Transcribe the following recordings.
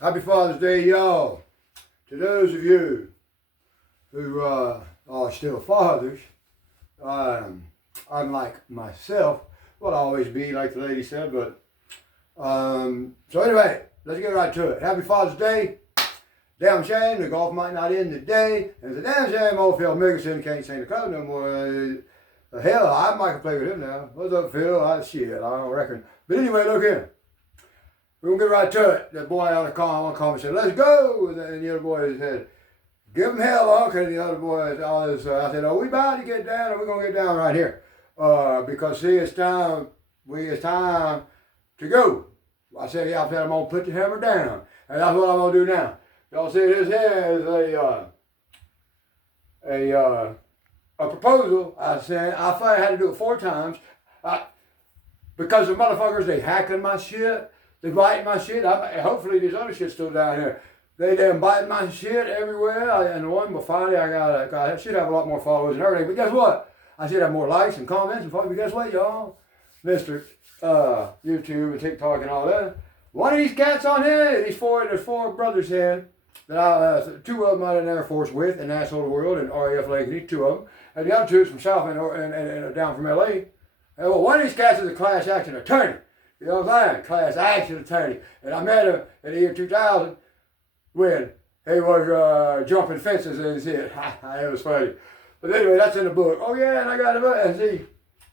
Happy Father's Day, y'all. To those of you who are still fathers, unlike myself, will always be, like the lady said, but so anyway, let's get right to it. Happy Father's Day. Damn shame the golf might not end today. And it's a damn shame old Phil Mickelson can't sing the club no more. Hell, I might play with him now. What's up, Phil? Shit, I don't reckon. But anyway, look here. We're going to get right to it. The boy out of the car, one comment said, let's go. And the other boy said, give him hell, Uncle. And the other boy, I said, are we about to get down or we're going to get down right here? Because see, it's time to go. I said, yeah, I'm going to put the hammer down. And that's what I'm going to do now. Y'all see, this here is a proposal. I said, I thought I had to do it 4 times. Because the motherfuckers, they hacking my shit. They biting my shit. Hopefully this other shit's still down here. They damn biting my shit everywhere. And the one, but finally I should have a lot more followers and everything. But guess what? I should have more likes and comments and followers. But guess what, y'all? Mr. YouTube and TikTok and all that. One of these cats on here, there's 4 brothers here that 2 of them out in the Air Force with, and Asshole of the World, and RAF Legacy, 2 of them. And the other 2 is from South and down from LA. And well, one of these cats is a class action attorney. You know what I'm saying? Class action attorney. And I met him in the year 2000 when he was jumping fences and shit. It was funny. But anyway, that's in the book. Oh yeah, and I got a book. And see,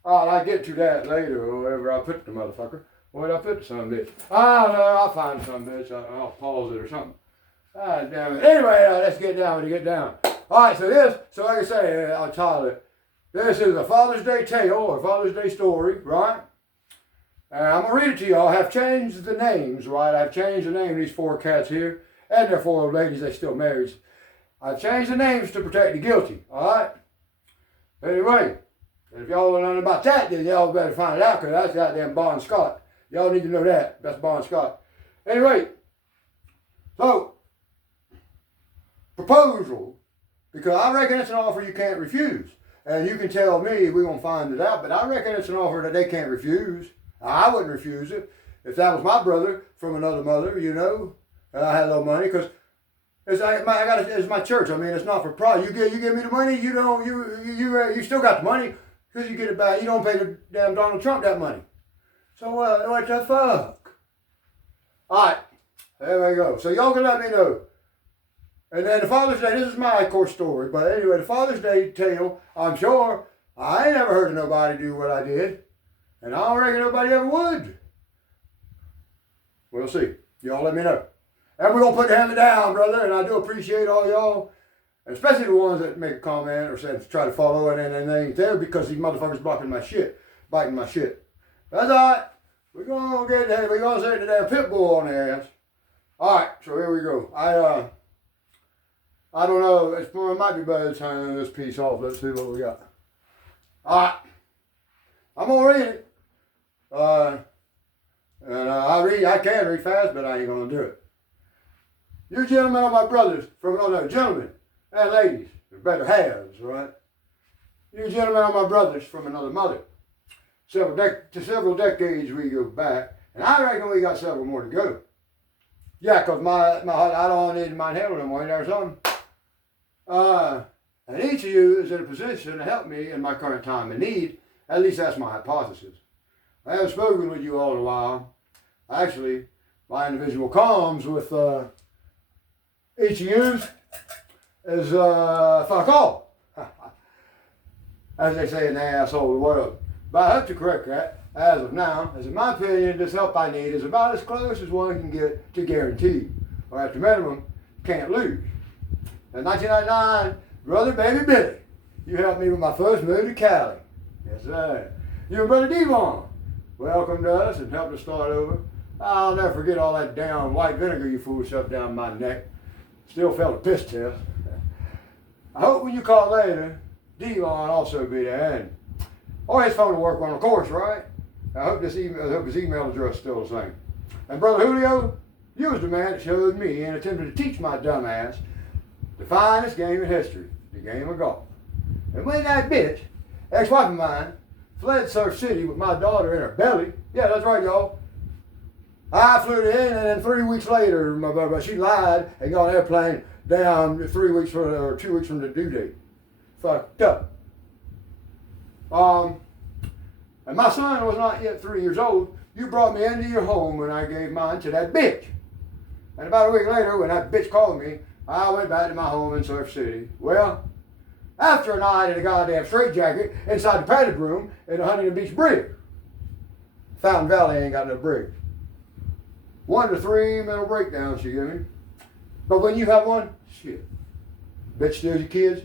I'll get to that later or wherever I put the motherfucker. Where did I put the son of a bitch? I don't know. I'll find the son of a bitch. I'll pause it or something. Damn it. Anyway, let's get down when you get down. All right, so like I say, I'll title it. This is a Father's Day tale or Father's Day story, right? I'm going to read it to y'all. I have changed the names, right? I've changed the name of these 4 cats here. And their 4 old ladies, they still married. I've changed the names to protect the guilty, all right? Anyway, if y'all don't know nothing about that, then y'all better find it out, because that's goddamn Bon Scott. Y'all need to know that. That's Bon Scott. Anyway, so, proposal, because I reckon it's an offer you can't refuse. And you can tell me, we're going to find it out, but I reckon it's an offer that they can't refuse. I wouldn't refuse it if that was my brother from another mother, you know, and I had a little money, because it's my church. I mean, it's not for pride. You give me the money, you still got the money because you get it back. You don't pay the damn Donald Trump that money. So what the fuck? All right, there we go. So y'all can let me know. And then the Father's Day. This is my core story, but anyway, the Father's Day tale. I'm sure I ain't never heard of nobody do what I did. And I don't reckon nobody ever would. We'll see. Y'all let me know. And we're going to put the hammer down, brother. And I do appreciate all y'all. And especially the ones that make a comment or said try to follow it and they ain't there because these motherfuckers blocking my shit. Biting my shit. That's all right. We're going to get there. We're going to set the damn pit bull on their ass. All right. So here we go. I don't know. It might be better to turn this piece off. Let's see what we got. All right. I'm going to read it. I can read fast, but I ain't going to do it. You gentlemen are my brothers from other gentlemen and ladies, better halves, right? You gentlemen are my brothers from another mother. Several decades we go back, and I reckon we got several more to go. Yeah, because my I don't need my handle no more, ain't there something? And each of you is in a position to help me in my current time of need. At least that's my hypothesis. I haven't spoken with you all in a while. Actually, my individual comms with each of you is fuck off. As they say in the asshole of the world. But I hope to correct that. As of now, as in my opinion, this help I need is about as close as one can get to guaranteed. Or at the minimum, can't lose. In 1999, brother baby Billy, you helped me with my first move to Cali. Yes, sir. You and brother Devon welcomed us and helped us start over. I'll never forget all that damn white vinegar you fools shoved down my neck. Still felt a piss test. I hope when you call later, Devon also be there. And his phone will work on, of course, right? I hope his email address is still the same. And brother Julio, you was the man that showed me and attempted to teach my dumb ass the finest game in history, the game of golf. And when that bitch, ex-wife of mine, fled Surf City with my daughter in her belly. Yeah, that's right, y'all. I flew in, and then 3 weeks later, she lied and got an airplane down 3 weeks or 2 weeks from the due date. Fucked up. And my son was not yet 3 years old. You brought me into your home when I gave mine to that bitch. And about a week later, when that bitch called me, I went back to my home in Surf City. Well, after a night in a goddamn straitjacket inside the padded room in the Huntington Beach brig. Fountain Valley ain't got no brig. 1 to 3 mental breakdowns she gave me. But when you have one, shit. Bitch steals your kids.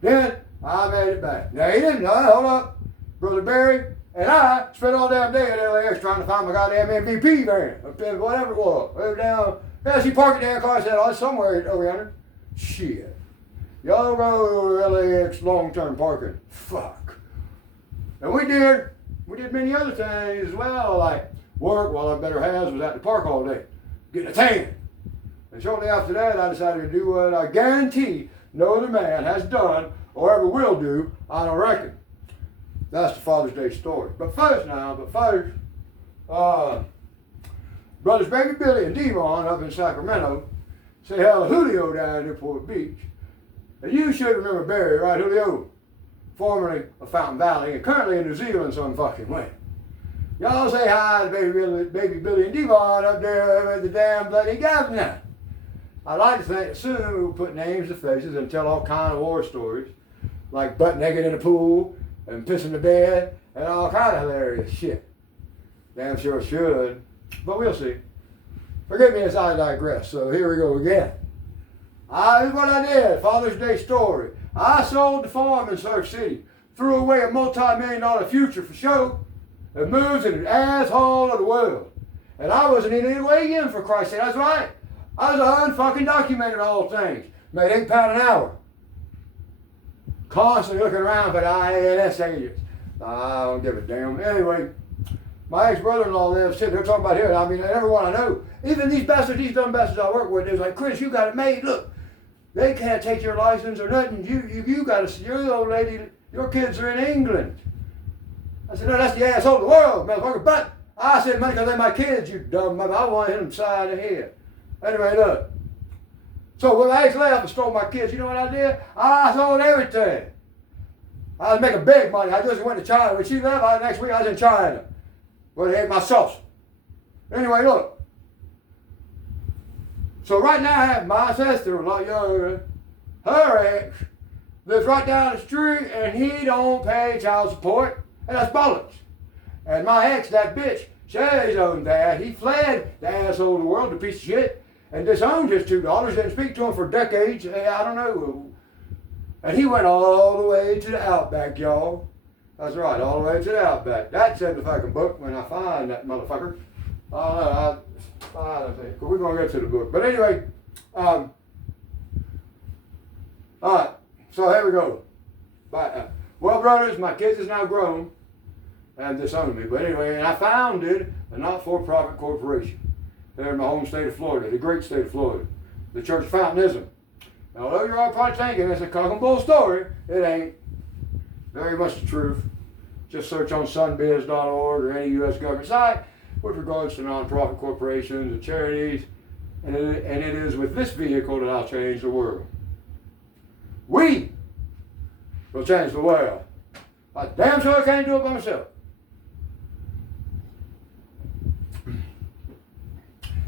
Then I made it back. Now he didn't know. Hold up. Brother Barry and I spent all damn day at LAX trying to find my goddamn MVP van. Whatever it was. Over down. Yeah, she parked the damn car and said, oh, it's somewhere over yonder. Shit. Y'all road over LAX long-term parking. Fuck. And we did many other things as well, like work while I better has was at the park all day, getting a tan. And shortly after that, I decided to do what I guarantee no other man has done or ever will do, I don't reckon. That's the Father's Day story. But first, brothers Baby Billy and Devon up in Sacramento say hello to Julio down in Newport Beach. And you should remember Barry, right, Julio? Formerly of Fountain Valley and currently in New Zealand some fucking way. Y'all say hi to Baby Billy and Devon up there at the damn bloody governor. I like to think that soon we'll put names to faces and tell all kind of war stories, like butt naked in the pool and pissing the bed and all kind of hilarious shit. Damn sure should, but we'll see. Forgive me as I digress, so here we go again. Here's what I did, Father's Day story. I sold the farm in Surf City, threw away a multi-million-dollar future for show, and moved to the asshole of the world. And I wasn't in any way in, for Christ's sake. That's right. I was unfucking documented all things. Made £8 an hour. Constantly looking around for the IANS agents. I don't give a damn. Anyway, my ex-brother-in-law lives sitting there talking about here. I mean, everyone I know, even these bastards, these dumb bastards I work with, they're like, Chris, you got it made. Look, they can't take your license or nothing. You got to, you're the old lady, your kids are in England. I said, no, that's the asshole of the world, motherfucker. But I said, money, because they're my kids, you dumb mother. I want him side of head. Anyway, look. So when my ex left and stole my kids, you know what I did? I sold everything. I was making big money. I just went to China. When she left, next week I was in China. Where they ate my sauce. Anyway, look. So right now I have my sister, a lot younger. Her ex lives right down the street and he don't pay child support. And that's bollocks. And my ex, that bitch, says on that. He fled the asshole of the world, the piece of shit, and disowned his $2. Didn't speak to him for decades. I don't know. And he went all the way to the Outback, y'all. That's right, all the way to the Outback. That's in the fucking book when I find that motherfucker. I think. We're going to get to the book. But anyway, all right, so here we go. Well, brothers, my kids is now grown and disowned me. But anyway, and I founded a not-for-profit corporation there in my home state of Florida, the great state of Florida, the Church of Fountanism. Now, although you're all probably thinking it's a cock and bull story, it ain't. Very much the truth. Just search on sunbiz.org or any U.S. government site with regards to non-profit corporations and charities, and it is with this vehicle that I'll change the world. We will change the world. I damn sure can't do it by myself.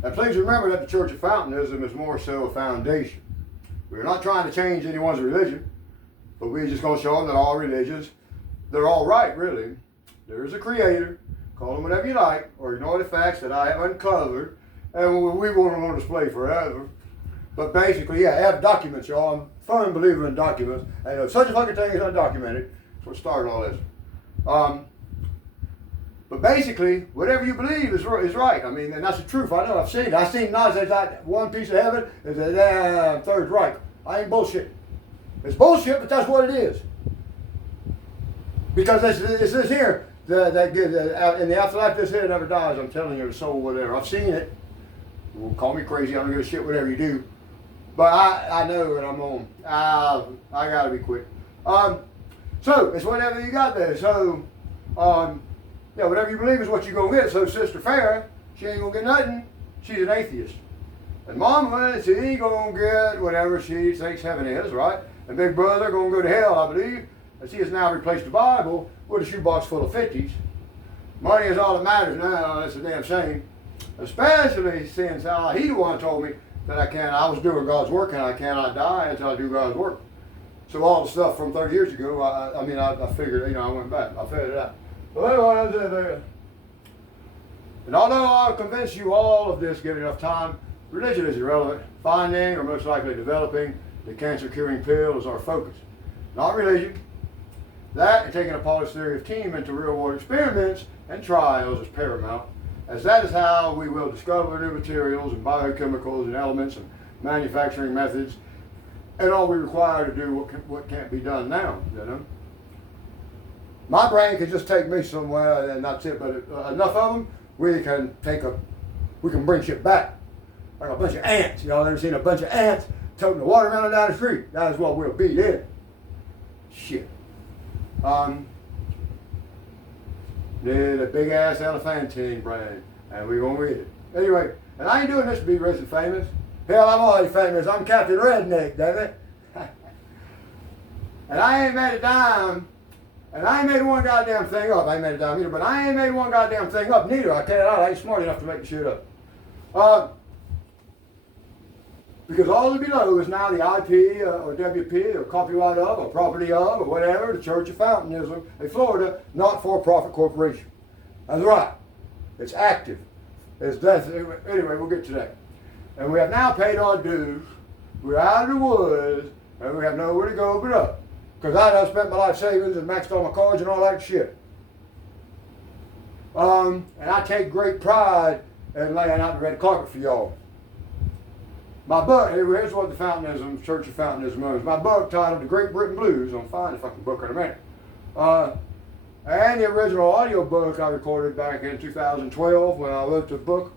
And please remember that the Church of Fountanism is more so a foundation. We're not trying to change anyone's religion, but we're just going to show them that all religions, they're all right, really. There is a creator, call him whatever you like, or ignore the facts that I have uncovered, and we won't on display forever. But basically, yeah, I have documents, y'all. I'm a firm believer in documents. And if such a fucking thing is undocumented, that's what started all this. But basically, whatever you believe is right. I mean, and that's the truth. I know. I've seen it. I've seen Nazis that one piece of heaven is the damn Third Reich. I ain't bullshit. It's bullshit, but that's what it is. Because this is here. In the afterlife, this here never dies. I'm telling you, the soul, whatever. I've seen it. Well, call me crazy. I don't give a shit, whatever you do. But I know that I'm on. I got to be quick. So, it's whatever you got there. So, yeah, whatever you believe is what you're going to get. So Sister Farah, she ain't gonna get nothing. She's an atheist. And mama, she gonna get whatever she thinks heaven is, right? And big brother gonna go to hell, I believe. And she has now replaced the Bible with a shoebox full of 50s. Money is all that matters now. That's a damn shame. Especially since he the one told me that I was doing God's work and I cannot die until I do God's work. So all the stuff from 30 years ago, I figured, I went back. I figured it out. But and although I'll convince you all of this, given enough time, religion is irrelevant. Finding, or most likely developing, the cancer-curing pill is our focus. Not religion. That and taking a Paulist theory of team into real-world experiments and trials is paramount, as that is how we will discover new materials and biochemicals and elements and manufacturing methods and all we require to do what can't be done now, My brain can just take me somewhere and that's it, but enough of them, we can bring shit back. Like a bunch of ants, ever seen a bunch of ants toting a watermelon down the street? That is what we'll be then. Shit. Did a big ass elephantine brain, and we're gonna read it. Anyway, and I ain't doing this to be rich and famous. Hell, I'm already famous. I'm Captain Redneck, damn it. And I ain't made a dime, and I ain't made one goddamn thing up. I ain't made a dime either, but I ain't made one goddamn thing up neither. I tell you that, I ain't smart enough to make the shit up. Because all the below is now the IP or WP or copyright of or property of or whatever, the Church of Fountanism, a Florida not-for-profit corporation. That's right. It's active. Anyway, we'll get to that. And we have now paid our dues. We're out of the woods, and we have nowhere to go but up. Because I done spent my life savings and maxed all my cards and all that shit. And I take great pride in laying out the red carpet for y'all. My book, here's what the Fountanism, Church of Fountanism is. My book titled The Great Britain Blues. I'll find the fucking book in a minute. And the original audio book I recorded back in 2012 when I wrote the book.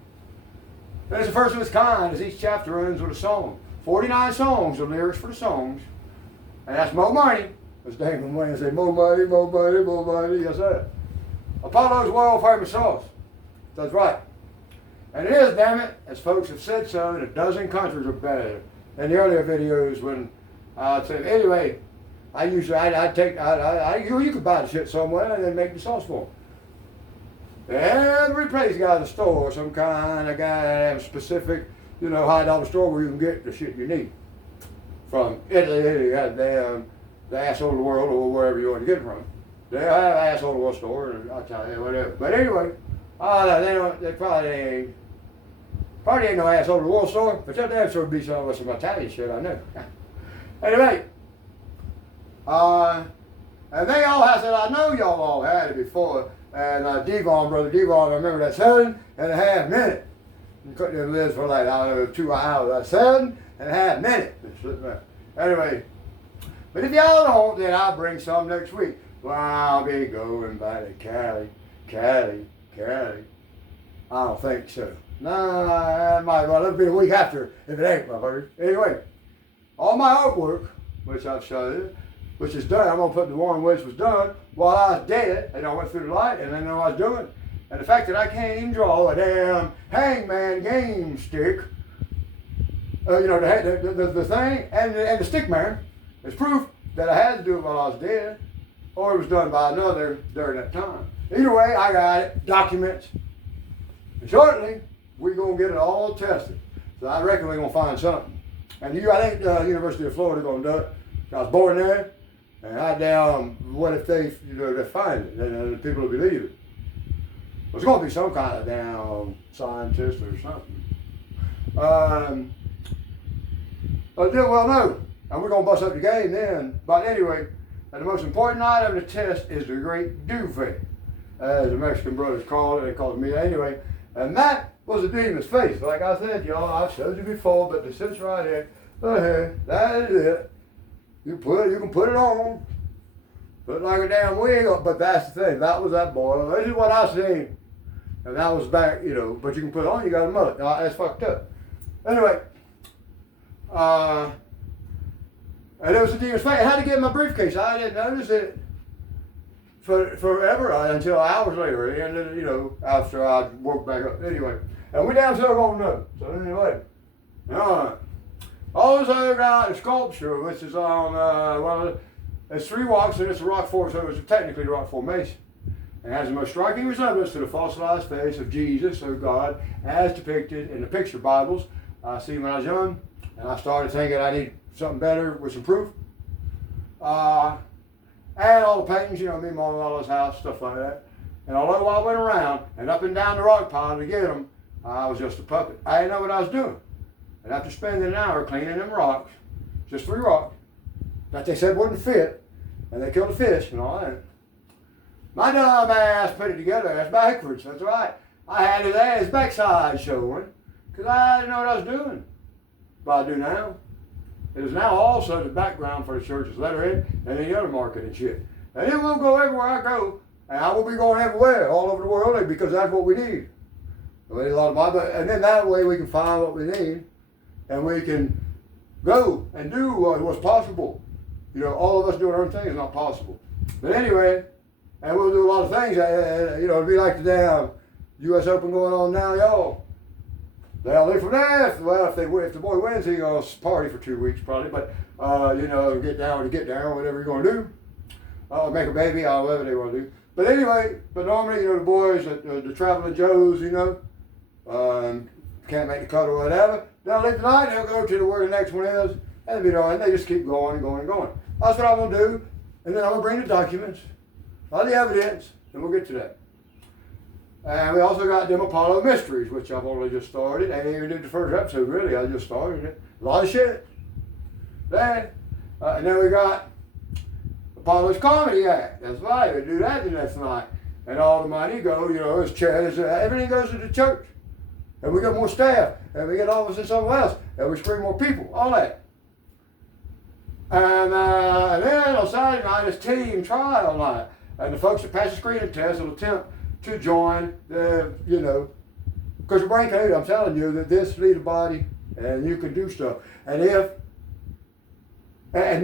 And it's the first of its kind, as each chapter ends with a song. 49 songs, the lyrics for the songs. And that's more money. As Damon Wayans say, more money, more money, more money. Yes, sir. Apollo's world famous sauce. That's right. And it is, damn it, as folks have said so in a dozen countries or better. In the earlier videos when I'd say, anyway, you could buy the shit somewhere and then make the sauce for them. Every place got a store, some kind of guy have a specific, high dollar store where you can get the shit you need. From Italy, goddamn, the asshole of the world, or wherever you want to get it from. They have an asshole of the world store, and I'll tell you, whatever. But anyway, they probably ain't no asshole of the world store, but that damn sure be some Italian shit, I know. Anyway, and they all have said, I know y'all all had it before, and Brother Devon, I remember that 7.5 minutes. You couldn't even live for like, 2 hours, 7.5 minutes. Anyway, but if y'all don't, then I'll bring some next week. Well, I'll be going by to Cali. I don't think so. No, it might well. It'll be a week after if it ain't, my buddy. Anyway, all my artwork, which I've showed you, which is done, I'm going to put the one which was done while I was dead, and I went through the light, and I didn't know what I was doing. And the fact that I can't even draw a damn hangman game stick, the thing, and the stick man, is proof that I had to do it while I was dead, or it was done by another during that time. Either way, I got it, documents. And shortly, we're going to get it all tested. So I reckon we're going to find something. And I think the University of Florida is going to do it. I was born there, and what if they find it, and people will believe it. There's going to be some kind of damn scientist or something. Well, no. And we're going to bust up the game then. But anyway, the most important item to test is the great duvet, as the Mexican brothers call it. They call it me anyway. And that was a demon's face. Like I said, y'all, I've showed you before, but the sits right here. That is it. You can put it on. Put it like a damn wig up, but that's the thing. That was that boy. This is what I seen. And that was back, but you can put it on, you got a mullet. That's fucked up. Anyway, and it was a demon's face. I had to get in my briefcase. I didn't notice it. for forever until hours later. It ended, after I woke back up. Anyway, and we down still going up. So anyway, also got a sculpture which is on it's 3 rocks and it's a rock form, so it's technically a rock formation. It has the most striking resemblance to the fossilized face of Jesus or God as depicted in the picture Bibles I seen when I was young, and I started thinking I need something better with some proof. And all the paintings, me and Mama Lola's house, stuff like that. And although I went around and up and down the rock pile to get them, I was just a puppet. I didn't know what I was doing. And after spending an hour cleaning them rocks, just 3 rocks, that they said wouldn't fit, and they killed a fish and all that, my dumb ass put it together. That's backwards. That's right. I had his backside showing because I didn't know what I was doing. But I do now. It is now also the background for the church's letterhead and any other marketing shit. And it will go everywhere I go. And I will be going everywhere, all over the world, because that's what we need. And then that way we can find what we need. And we can go and do what's possible. All of us doing our own thing is not possible. But anyway, and we'll do a lot of things. It'll be like the damn U.S. Open going on now, y'all. They'll leave from there. Well, if the boy wins, he's going to party for 2 weeks probably. But, get down, whatever you're going to do. Make a baby, whatever they want to do. But anyway, normally, the boys, the traveling Joes, can't make the cut or whatever. They'll leave tonight, they'll go to where the next one is, and they just keep going and going and going. That's what I'm going to do. And then I'm going to bring the documents, all the evidence, and we'll get to that. And we also got them Apollo Mysteries, which I've only just started. I ain't even did the first episode, really. I just started it. A lot of shit. And then we got Apollo's Comedy Act. That's right. We do that the next night. And all the money goes, chairs, everything goes to the church. And we get more staff. And we get offices somewhere else. And we screen more people. All that. And then on Saturday night is team trial night. And the folks that pass the screening test will attempt to join the, because the brain code, I'm telling you that this leads the body and you can do stuff. And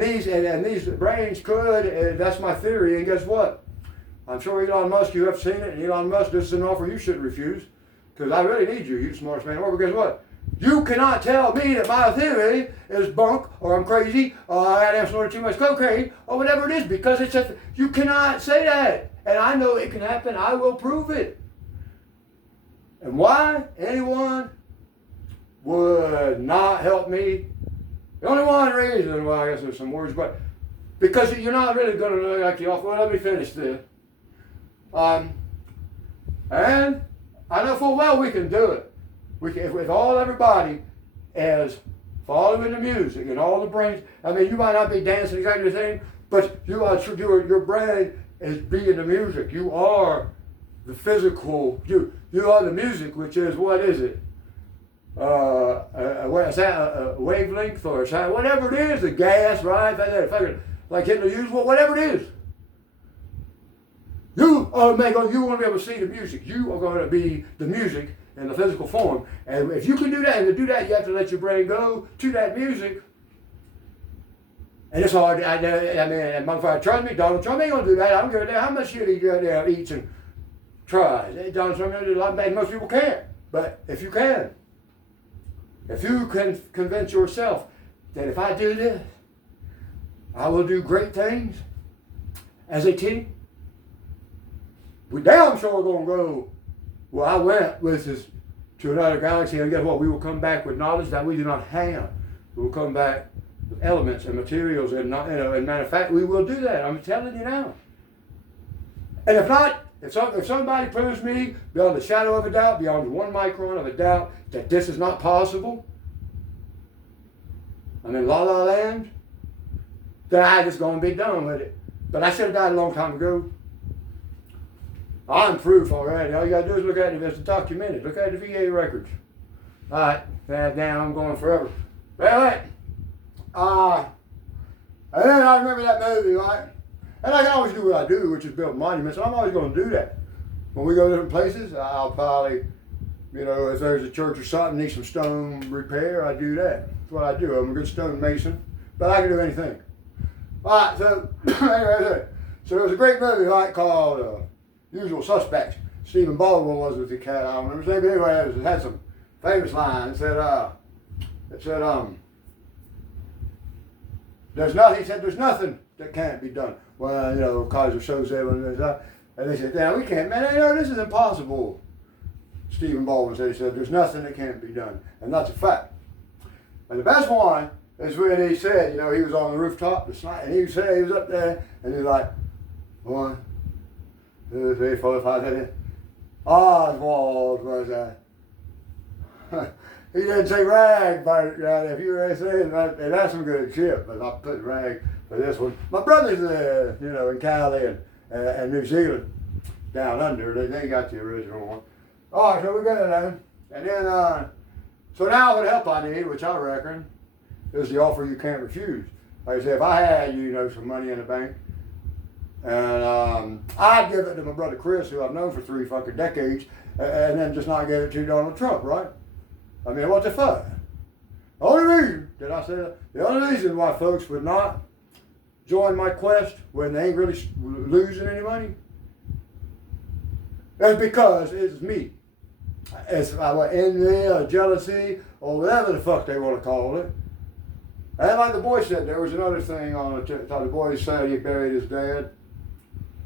these brains could, that's my theory, and guess what? I'm sure Elon Musk, you have seen it, and Elon Musk, this is an offer you shouldn't refuse, because I really need you, you're the smartest man in the world, but guess what? You cannot tell me that my theory is bunk, or I'm crazy, or I had snorted too much cocaine, or whatever it is, because you cannot say that. And I know it can happen. I will prove it. And why anyone would not help me? The only one reason, well, I guess there's some words, but because you're not really going to look like the offer. Well, let me finish this. And I know full well we can do it. We can, if everybody is following the music and all the brains. I mean, you might not be dancing exactly the same, but your brain is being the music. You are the physical. You are the music, which is, what is it? A wavelength or sound, whatever it is, the gas, right? Like Hitler used, whatever it is. You want to be able to see the music. You are going to be the music in the physical form. And if you can do that, and to do that, you have to let your brain go to that music. And it's hard. I mean, motherfucker, trust me, Donald Trump ain't gonna do that. I don't give a damn how much shit he eats and tries. Donald Trump ain't gonna do a lot, most people can't. But if you can convince yourself that if I do this, I will do great things as a team, we damn sure gonna go. Well, I went with this to another galaxy, and guess what? We will come back with knowledge that we do not have. We will come back with elements and materials and manufacture. We will do that. I'm telling you now. And if not, if somebody proves me beyond the shadow of a doubt, beyond 1 micron of a doubt, that this is not possible, I'm in La La Land, then I just gonna be done with it. But I should have died a long time ago. I'm proof already. All you gotta do is look at it. It's documented. Look at the VA records. All right, now I'm going forever. Well, and then I remember that movie, right? And I can always do what I do, which is build monuments. So I'm always going to do that. When we go to different places, I'll probably, if there's a church or something needs some stone repair, I do that. That's what I do. I'm a good stone mason, but I can do anything. All right, so anyway, So there was a great movie like called Usual Suspects. Stephen Baldwin was with the cat. I don't remember his name, but anyway, it had some famous lines. It said, there's nothing. He said, there's nothing that can't be done. Well, you know, Kaiser shows them and they said, damn, we can't, man, you know, this is impossible. Stephen Baldwin said, there's nothing that can't be done. And that's a fact. And the best one is when he said, you know, he was on the rooftop, and he said, he was up there, and he was like, 1, 2, 3, 4, 5, 6. Oswald was that. He didn't say rag, but if you were saying that, that's some good shit, but I put rag for this one. My brother's there, you know, in Cali and New Zealand, down under. They got the original one. All right, so we got it now. And then, so now what help I need, which I reckon, is the offer you can't refuse. Like I said, if I had, you know, some money in the bank, and I'd give it to my brother Chris, who I've known for 3 fucking decades, and then just not give it to Donald Trump, right? I mean, what's the fuck? The only reason, did I say that? The only reason why folks would not join my quest when they ain't really losing any money is because it's me. It's envy or jealousy or whatever the fuck they want to call it. And like the boy said, there was another thing on the TikTok. The boy said he buried his dad.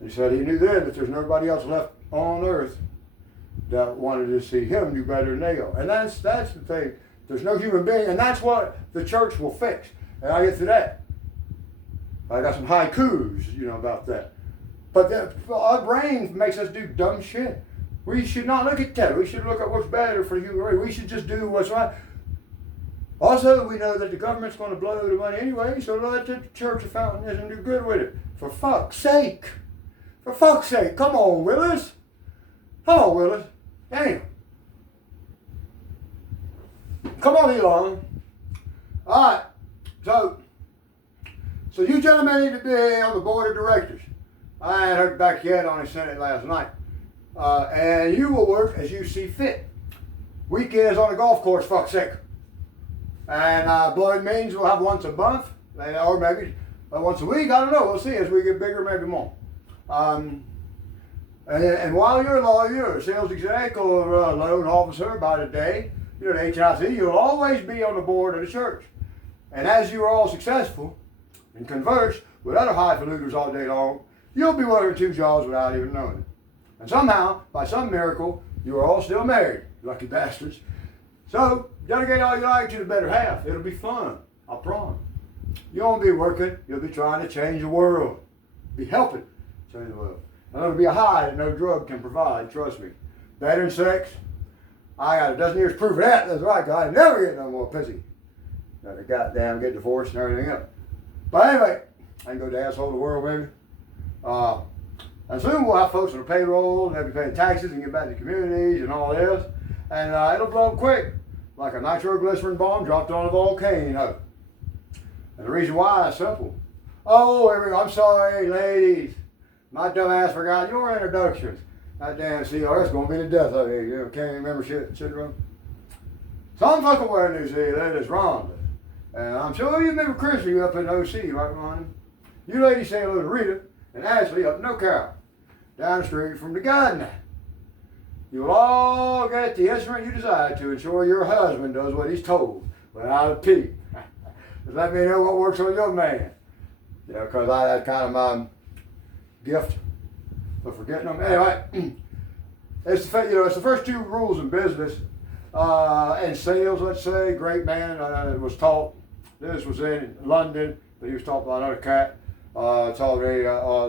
He said he knew then that there's nobody else left on earth that wanted to see him do better than they are. And that's the thing. There's no human being, and that's what the church will fix. And I get to that. I got some haikus, you know, about that. But our brain makes us do dumb shit. We should not look at that. We should look at what's better for the human race. We should just do what's right. Also, we know that the government's going to blow the money anyway, so let the Church of Fountain do good with it. For fuck's sake. For fuck's sake. Come on, Willis. Come on, Willis. Damn. Come on, Elon. All right. So you gentlemen need to be on the board of directors. I ain't heard back yet on the Senate last night. And you will work as you see fit. Weekends on the golf course, fuck's sake. And blood means we'll have once a month, or maybe once a week. I don't know. We'll see as we get bigger, maybe more. And while you're a lawyer, a sales exec, or a loan officer by the day, you're an HIC, you'll always be on the board of the church. And as you are all successful and converse with other highfaluters all day long, you'll be working 2 jobs without even knowing it. And somehow, by some miracle, you are all still married, lucky bastards. So, delegate all you like to the better half. It'll be fun, I promise. You won't be working, you'll be trying to change the world. Be helping change the world. And it'll be a high that no drug can provide, trust me. Better than sex, I got a dozen years proof of that. That's right, guy. Never get no more pussy. Got to goddamn get divorced and everything else. But anyway, I can go to asshole the world, baby. And soon we'll have folks on the payroll, and they'll be paying taxes and get back to communities and all this. And it'll blow up quick, like a nitroglycerin bomb dropped on a volcano. And the reason why is simple. Oh, I'm sorry, ladies. My dumb ass forgot your introductions. That damn CRS going to be the death of you. You can't remember shit syndrome. Some fucking word in New Zealand is Rhonda. And I'm sure you remember Chrissy up in OC, right, Rhonda? You ladies say hello to Rita and Ashley up in NoCal, down the street from the garden. You'll all get the instrument you desire to ensure your husband does what he's told without a peep. Just let me know what works on your man. Yeah, because that's kind of my gift for forgetting them. Anyway, it's the first 2 rules in business and sales. Let's say, great man was taught. This was in London, but he was taught by another cat. Taught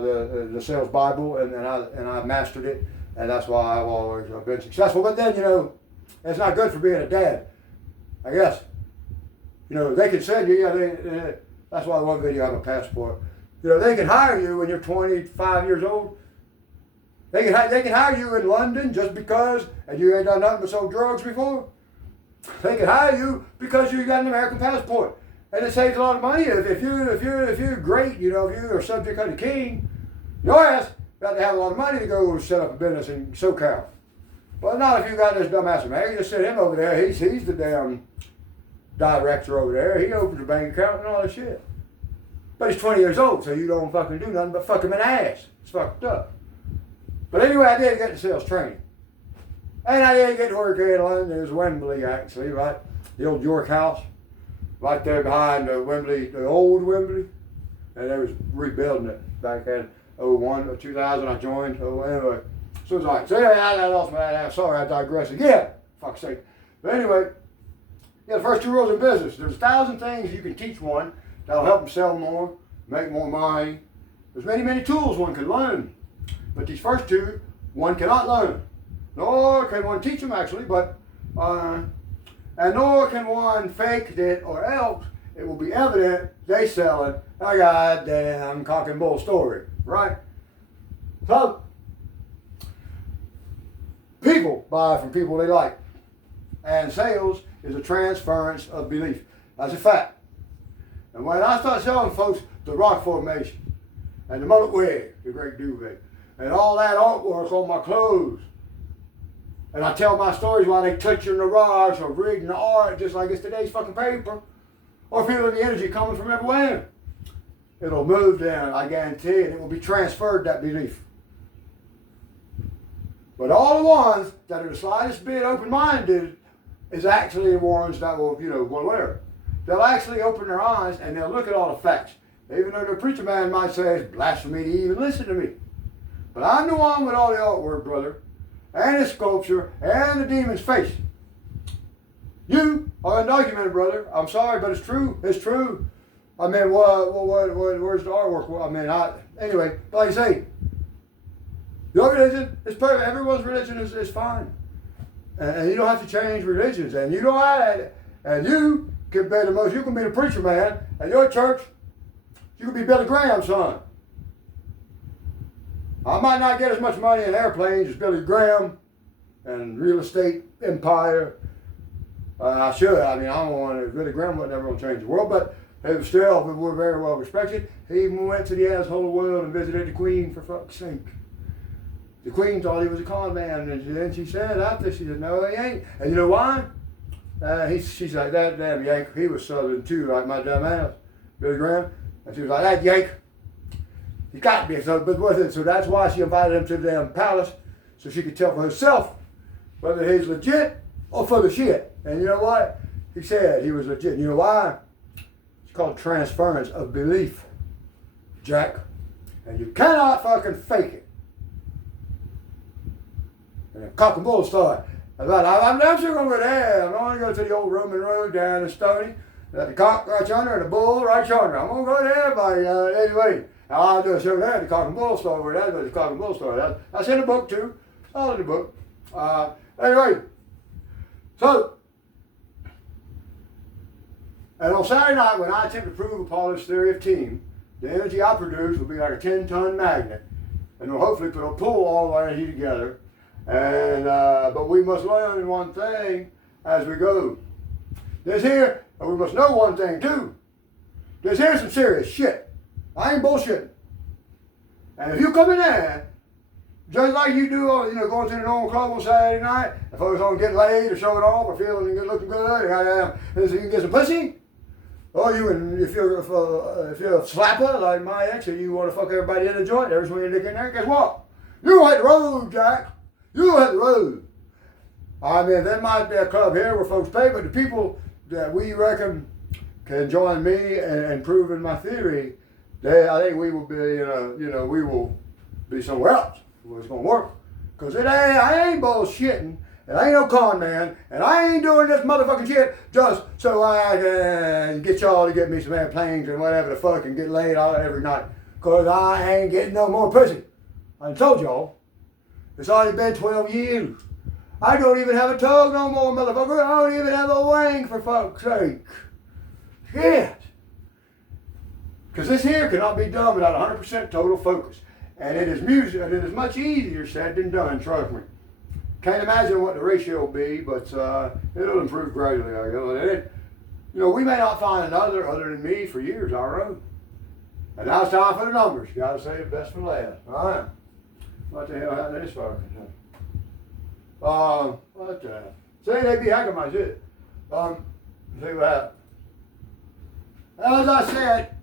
the sales Bible, and I mastered it, and that's why I've always been successful. But then, you know, it's not good for being a dad, I guess. You know, they can send you. That's why one video I have a passport. You know, they can hire you when you're 25 years old. They can hire you in London just because, and you ain't done nothing but sold drugs before. They can hire you because you got an American passport, and it saves a lot of money. If you're great, you know, if you're a subject of the king, your ass got to have a lot of money to go set up a business in SoCal. But not if you got this dumbass man. You just send him over there. He's the damn director over there. He opens a bank account and all that shit. But he's 20 years old, so you don't fucking do nothing but fuck him in the ass. It's fucked up. But anyway, I did get to sales training. And I did get to work here in London. There's Wembley, actually, right? The old York House. Right there behind the Wembley, the old Wembley. And they was rebuilding it back in 01 or 2000. I joined. Oh, anyway. So it's like, so anyway, I lost my ass. Sorry, I digress again. Fuck's sake. But anyway, yeah, the first 2 rules of business. There's 1,000 things you can teach one that'll help them sell more, make more money. There's many, many tools one can learn. But these first 2, one cannot learn. Nor can one teach them, actually, but, and nor can one fake it, or else it will be evident they selling a goddamn cock and bull story, right? So, people buy from people they like. And sales is a transference of belief. That's a fact. And when I start selling folks the rock formation, and the mullet wig, the great duvet, and all that artwork on my clothes, and I tell my stories while they touching the rocks or reading the art just like it's today's fucking paper, or feeling the energy coming from everywhere, it'll move them, I guarantee it. It will be transferred, that belief. But all the ones that are the slightest bit open-minded is actually the ones that will, whatever. They'll actually open their eyes and they'll look at all the facts. Even though the preacher man might say it's blasphemy to even listen to me. But I'm the one with all the artwork, brother, and the sculpture, and the demon's face. You are undocumented, brother. I'm sorry, but it's true. It's true. I mean, where's the artwork? Well, I mean, anyway, like I say, your religion is perfect. Everyone's religion is fine. And you don't have to change religions. And you don't have, and you can be the most, you can be the preacher man at your church. You can be Billy Graham's son. I might not get as much money in airplanes as Billy Graham and real estate empire. I should. I mean, I don't want to. Billy Graham wasn't ever going to change the world, but they were still, we were very well respected. He even went to the asshole world and visited the Queen, for fuck's sake. The Queen thought he was a con man, and then she said after, she said, no, he ain't. And you know why? She's like, that damn Yank, he was Southern too, like my dumb ass, Billy Graham. And she was like, that Yank, he got to be. So that's why she invited him to the damn palace, so she could tell for herself whether he's legit or full of shit. And you know what? He said he was legit. You know why? It's called transference of belief, Jack. And you cannot fucking fake it. And a cock and bull story. I'm never sure going to go there. I'm going to go to the old Roman road down in Stony. The cock right yonder and the bull right yonder. I'm going to go there by anyway. Now I'll do a show there, the cock and bull story. That's the cock and bull story. That's in the book too. All in the book. Anyway, so, and on Saturday night when I attempt to prove Apollo's theory of team, the energy I produce will be like a 10-ton magnet. And hopefully it'll pull all of our energy together. And but we must learn one thing as we go. This here, and we must know one thing too. This here's some serious shit. I ain't bullshitting. And if you come in there, just like you do, going to the normal club on Saturday night, and folks on getting laid or showing off or feeling good, looking good, and you can get some pussy, or if you're a slapper like my ex, and you want to fuck everybody in the joint, every swing your dick in there, guess what? You hit the road, Jack. You hit the road. I mean, there might be a club here where folks pay, but the people that we reckon can join me and proving my theory, I think we will be, we will be somewhere else where it's going to work. Because I ain't bullshitting, and I ain't no con man, and I ain't doing this motherfucking shit just so I can get y'all to get me some airplanes and whatever the fuck and get laid out every night. Because I ain't getting no more pussy. I told y'all. It's already been 12 years. I don't even have a tug no more, motherfucker. I don't even have a wang, for fuck's sake. Shit. Because this here cannot be done without 100% total focus. And it is music, and it is much easier said than done, trust me. Can't imagine what the ratio will be, but it'll improve gradually, I guess. We may not find another other than me for years, our own. And now it's time for the numbers. You gotta say the best for last. All right. What the hell happened to this fucking thing? What the hell? Say they be hacking my shit. See what happened. As I said,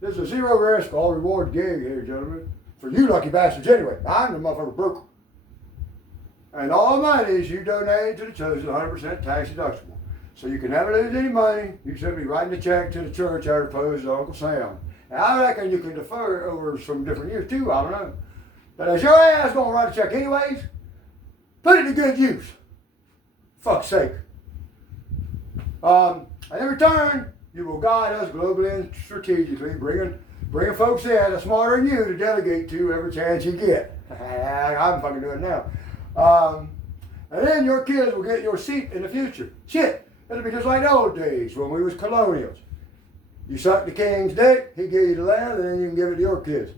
This is a zero risk, all reward gig here, gentlemen. For you lucky bastards anyway. I'm the motherfucker broker. And all monies you donate to the chosen 100% tax deductible. So you can never lose any money. You should be writing a check to the church as opposed to Uncle Sam. And I reckon you can defer it over some different years too, I don't know. But as your ass gonna write a check anyways, put it to good use. Fuck's sake. And in return, you will guide us globally and strategically, bringing folks in that's smarter than you to delegate to every chance you get. I'm fucking doing it now. And then your kids will get your seat in the future. Shit, it'll be just like the old days when we was colonials. You suck the king's dick, he gave you the land, and then you can give it to your kids.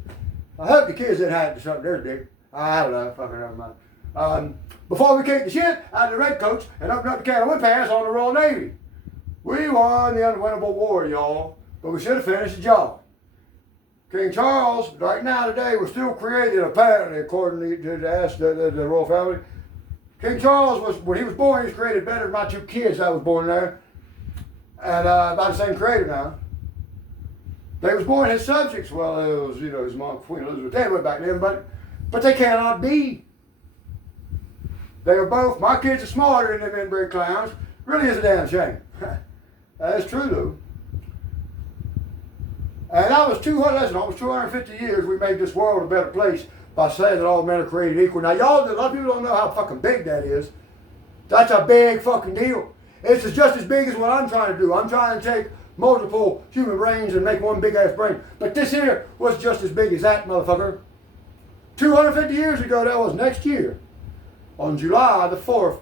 I hope the kids didn't have to suck their dick. I don't know, fucking never mind. Before we kicked the shit out of the redcoats and opened up the can of whip ass on the Royal Navy. We won the unwinnable war, y'all, but we should have finished the job. King Charles, right now today, was still created, apparently, according to the royal family. King Charles was, when he was born, he was created better than my two kids that was born there. And by the same creator now. They was born his subjects. Well, it was, his mom, Queen Elizabeth, anyway back then, but they cannot be. They are both, my kids are smarter than them inbred clowns. Really is a damn shame. That is true though. And that was almost 250 years we made this world a better place by saying that all men are created equal. Now y'all, a lot of people don't know how fucking big that is. That's a big fucking deal. It's just as big as what I'm trying to do. I'm trying to take multiple human brains and make one big ass brain. But this here was just as big as that, motherfucker. 250 years ago, that was next year. On July the 4th,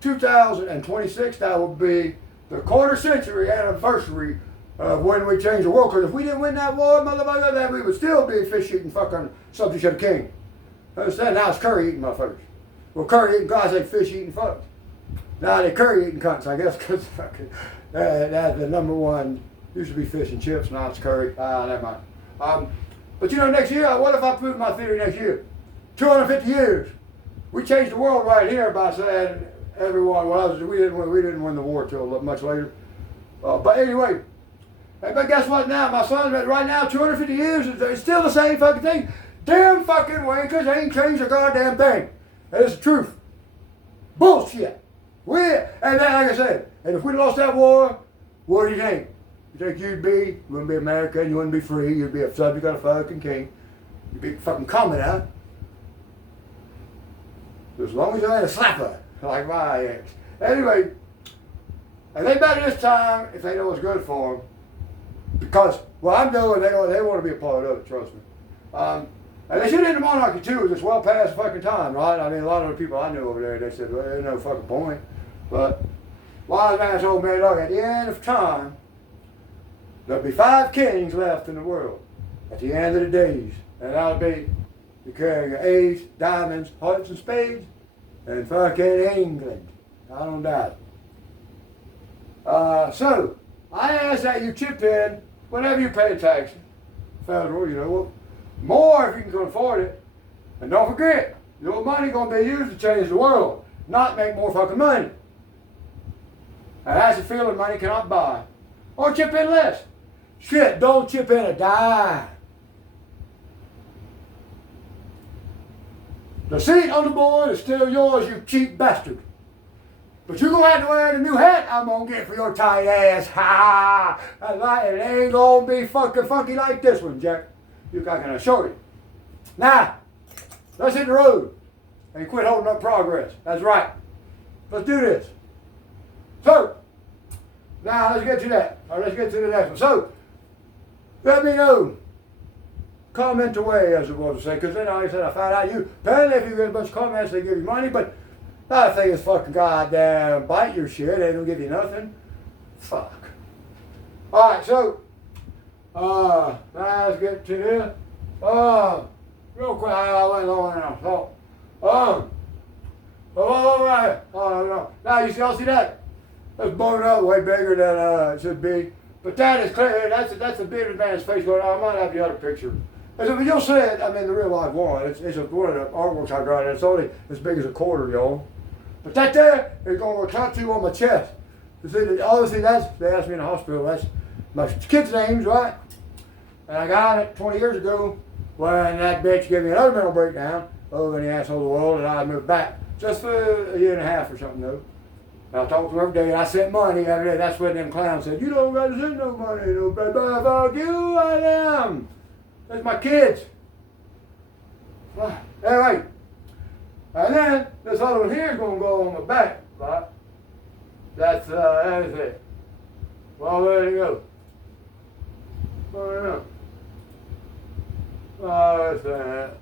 2026, that will be the quarter century anniversary of when we changed the world. Because if we didn't win that war, motherfucker, then we would still be fish eating fucking subjects of the king. Understand? Now it's curry eating motherfuckers. Well, curry eating guys ain't fish eating fucks. Now they curry eating cunts, I guess, because fucking that's the number one. Used to be fish and chips, now it's curry. Never mind. But next year, what if I prove my theory next year? 250 years. We changed the world right here by saying everyone. Well, we didn't win the war till much later. But anyway, but guess what? Now my son, right now, 250 years, it's still the same fucking thing. Damn fucking wankers ain't changed a goddamn thing. That is the truth. Bullshit. And then, like I said, and if we lost that war, what do you think? You think you wouldn't be American, you wouldn't be free, you'd be a subject of a fucking king. You'd be fucking common, as long as you ain't a slapper, like my ex. Anyway, and they better this time if they know what's good for them. Because, well, I'm doing, they want to be a part of it, trust me. And they should end the monarchy too, it's well past fucking time, right? I mean, a lot of the people I knew over there, they said, well, there's no fucking point. But wise man told me, look, at the end of time, there'll be 5 kings left in the world at the end of the days. And that'll be the king of ace, diamonds, hearts and spades, and fucking England. I don't doubt it. So, I ask that you chip in whenever you pay taxes. Federal, more if you can afford it. And don't forget, your money going to be used to change the world, not make more fucking money. And that's a feeling money cannot buy. Or chip in less. Shit, don't chip in a dime. The seat on the board is still yours, you cheap bastard. But you're going to have to wear the new hat I'm going to get for your tight ass. Ha! It ain't going to be fucking funky like this one, Jack. I can assure you. Now, let's hit the road and quit holding up progress. That's right. Let's do this. So, now let's get to that. Or let's get to the next one. So, let me know. Comment away, as it was to say, because then like I said, I found out apparently if you get a bunch of comments, they give you money, but I think it's fucking goddamn bite your shit, they don't give you nothing. Fuck. Alright, so, now let's get to this. Real quick, I went long enough. Alright. No. Now, y'all see that? That's blown up way bigger than it should be. But that is clear, that's a bearded man's face going on. I might have the other picture. But you'll see it, I mean, the real life one. It's one of the artworks I got, and it's only as big as a quarter, y'all. But that there is going to tattoo on my chest. You see, obviously, they asked me in the hospital, that's my kids' names, right? And I got it 20 years ago when that bitch gave me another mental breakdown over in the asshole of the world, and I moved back. Just for a year and a half or something, though. I talked to her every day, and I sent money every day. That's when them clowns said, you don't got to send no money, no baby, fuck you, I am. That's my kids. Anyway, and then this other one here is going to go on my back, right? That's it. Well, where'd it go? I don't know. Oh, that's that.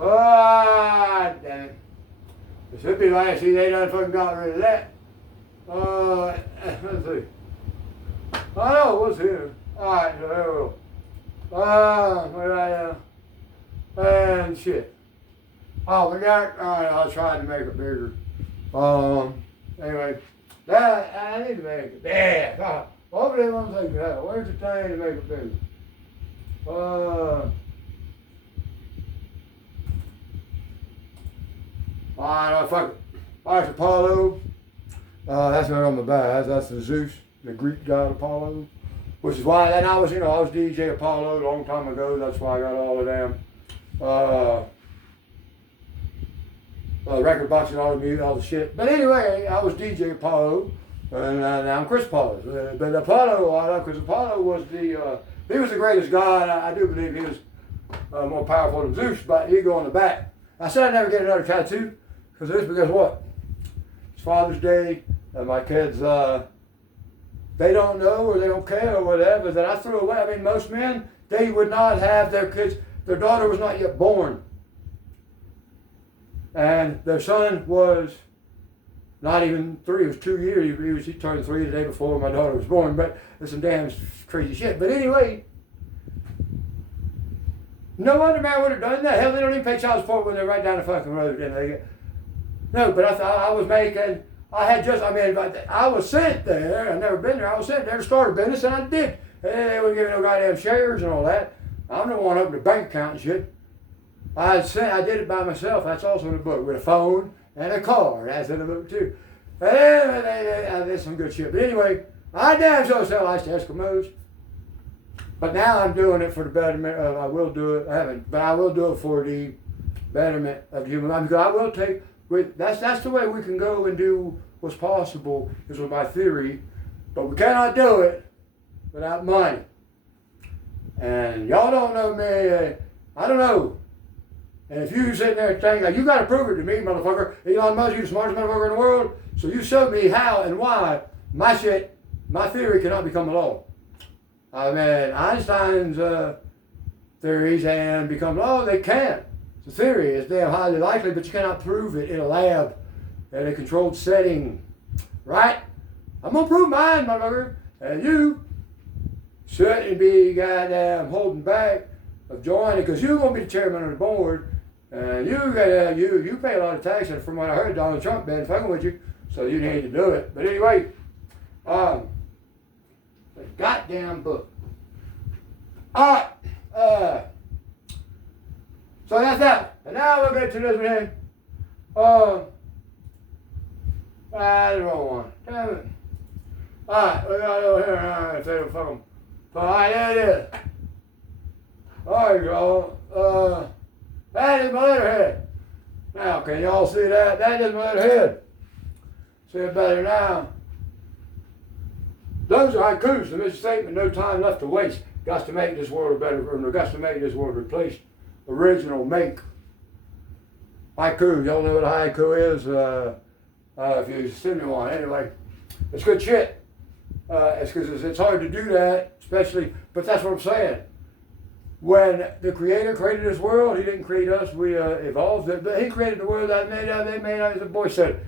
Oh, damn it. It should be like, see, they done fucking got rid of that. Let's see. Oh, what's here? Alright, so there we go. Where and shit. Oh, we got, alright, I'll try to make it bigger. Anyway, that, I need to make it. Yeah, what do they want to take that? Where's the thing to make it bigger? Alright, fuck it. Alright, Apollo. That's not on my back. That's the Zeus, the Greek god Apollo. Which is why, and I was DJ Apollo a long time ago. That's why I got all of them. Record box and all the music, all the shit. But anyway, I was DJ Apollo, and now I'm Chris Apollo. But Apollo, because Apollo was he was the greatest god. I do believe he was more powerful than Zeus, but he'd go on the back. I said I'd never get another tattoo, because what? It's Father's Day, and my kids, they don't know or they don't care or whatever, that I threw away. I mean, most men, they would not have their kids, their daughter was not yet born. And their son was not even 3, it was 2 years. He turned 3 the day before my daughter was born, but it's some damn crazy shit. But anyway, no other man would have done that. Hell, they don't even pay child support when they're right down the fucking road. No, but I thought I was making, I was sent there. I've never been there. I was sent there to start a business, and I did. And they wouldn't give me no goddamn shares and all that. I'm the one opening a bank account and shit. I did it by myself. That's also in the book, with a phone and a car. That's in the book too. And there's some good shit. But anyway, I damn sure sell ice to Eskimos. But now I'm doing it for the betterment of, I will do it, I haven't, but I will do it for the betterment of human life. Because I will take, that's the way we can go and do what's possible, is with my theory. But we cannot do it without money. And y'all don't know me, I don't know. And if you sitting there thinking, you got to prove it to me, motherfucker. Elon Musk, you the smartest motherfucker in the world. So you show me how and why my theory cannot become a law. I mean, Einstein's theories and become law, they can't. It's a theory. It's damn highly likely, but you cannot prove it in a lab, in a controlled setting. Right? I'm going to prove mine, motherfucker. And you shouldn't be goddamn holding back of joining, because you're going to be the chairman of the board. And you pay a lot of taxes. From what I heard, Donald Trump been fucking with you, so you need to do it. But anyway, the goddamn book. Alright, so that's that. And now we'll get to this one here. The wrong one. Damn it. Alright, we got it over here. Alright, take the phone. Alright, there it is. Alright, y'all. That is my letterhead. Now, can y'all see that? That is my letterhead. See it better now. Those are haikus. The mission statement, no time left to waste. Got to make this world a better room. Got to make this world replace original make. Haiku. Y'all know what a haiku is? If you send me one. Anyway, it's good shit. It's because it's hard to do that, especially, but that's what I'm saying. When the Creator created this world, He didn't create us, we evolved it, but He created the world that made as the boy said.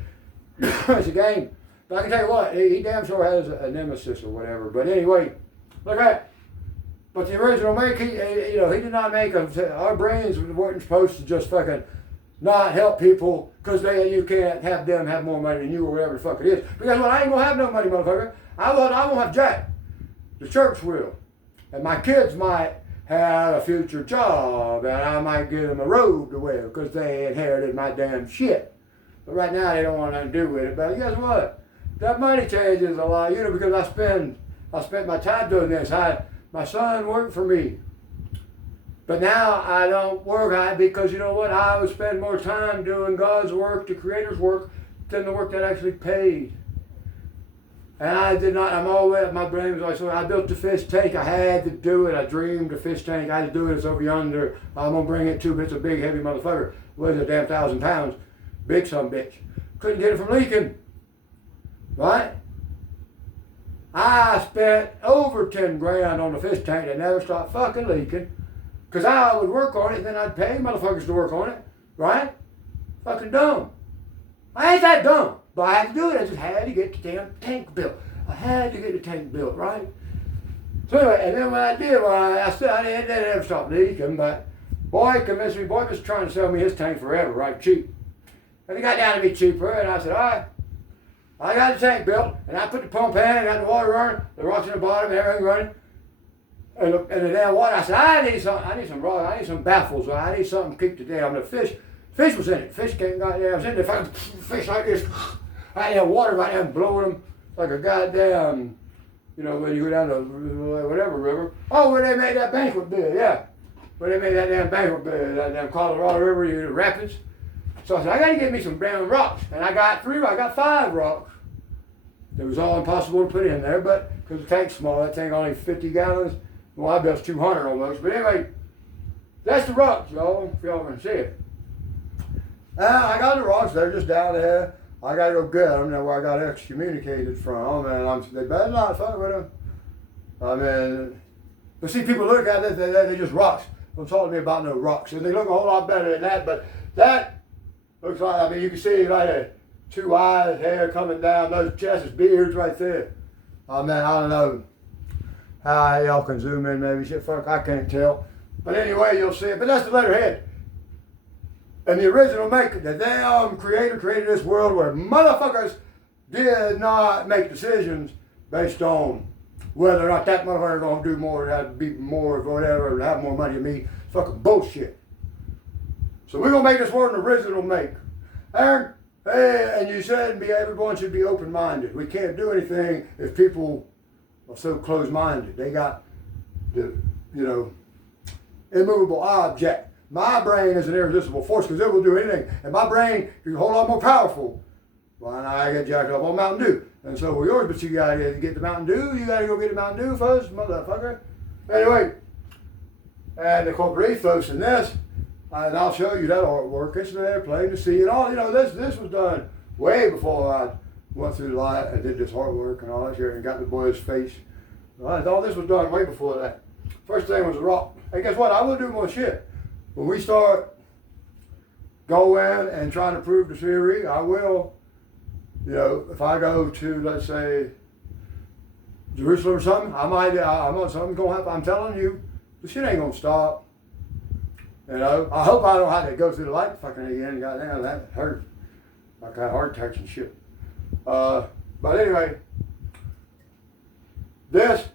It's a game. But I can tell you what, he damn sure has a nemesis or whatever. But anyway, look at it. But the original make, he did not make them. Our brains weren't supposed to just fucking not help people because you can't have them have more money than you or whatever the fuck it is. Because what, I ain't gonna have no money, motherfucker. I won't have jack. The church will. And my kids might have a future job, and I might give them a robe to wear because they inherited my damn shit. But right now they don't want nothing to do with it. But guess what? That money changes a lot, because I spent my time doing this. My son worked for me. But now I don't work because you know what? I would spend more time doing God's work, the Creator's work, than the work that actually paid. And I did not, I'm always, my brain was always, so I built the fish tank. I had to do it. I dreamed the fish tank. I had to do it. It's over yonder. I'm going to bring it to, it's a big, heavy motherfucker. Weighs a damn 1,000 pounds. Big son bitch. Couldn't get it from leaking. Right? I spent over 10 grand on the fish tank that never stopped fucking leaking. Because I would work on it and then I'd pay motherfuckers to work on it. Right? Fucking dumb. I ain't that dumb. But I had to do it. I just had to get the damn tank built. I had to get the tank built, right? So anyway, and then when I did, I said I didn't ever stop leaking, but boy convinced me, boy was trying to sell me his tank forever, right? Cheap. And he got down to be cheaper, and I said, all right. I got the tank built, and I put the pump in, and got the water running, the rocks in the bottom, and everything running. And the damn water, I said, I need some rock, I need some baffles, I need something to keep the damn, the fish was in it. Fish came, goddamn, I was in there, fish like this. I had water right there blowing them like a goddamn, you know, when you go down to whatever river. Oh, where they made that banquet bed, yeah. Where they made that damn banquet bed, that damn Colorado River, the rapids. So I said, I got to get me some damn rocks. And I got 5 rocks. It was all impossible to put in there, but because the tank's small, that tank only 50 gallons. Well, I bet it's 200 almost. But anyway, that's the rocks, y'all, if y'all can see it. I got the rocks, they're just down there. I got to go get them. That's where I got excommunicated from. And they better not fuck with them. I mean, but see, people look at it, they're just rocks. Don't talk to me about no rocks. And they look a whole lot better than that, but that looks like, I mean, you can see like a 2 eyes, hair coming down, those chests, beards right there. I mean, I don't know how y'all can zoom in, maybe shit, fuck, I can't tell. But anyway, you'll see it. But that's the letterhead. And the original maker, the damn creator created this world where motherfuckers did not make decisions based on whether or not that motherfucker gonna do more, that be more, or whatever, or have more money than me. It's fucking bullshit. So we're gonna make this world an original make. Aaron, hey, and you said everyone should be open-minded. We can't do anything if people are so closed-minded. They got the, you know, immovable object. My brain is an irresistible force because it will do anything. And my brain is a whole lot more powerful. Well, I get jacked up on Mountain Dew. And so will yours, but you got to get the Mountain Dew. You got to go get the Mountain Dew first, motherfucker. Anyway, and the corporate ethos in this, and I'll show you that artwork. It's there, plain to see. And all, you know, this was done way before I went through the light and did this artwork and all that shit and got the boy's face. All this was done way before that. First thing was a rock. Hey, guess what? I will do more shit. When we start going and trying to prove the theory, I will, you know, if I go to, let's say, Jerusalem or something, something's going to happen. I'm telling you, the shit ain't going to stop. You know, I hope I don't have to go through the light fucking again. Goddamn, that hurt. I got heart attacks and shit. But anyway, this,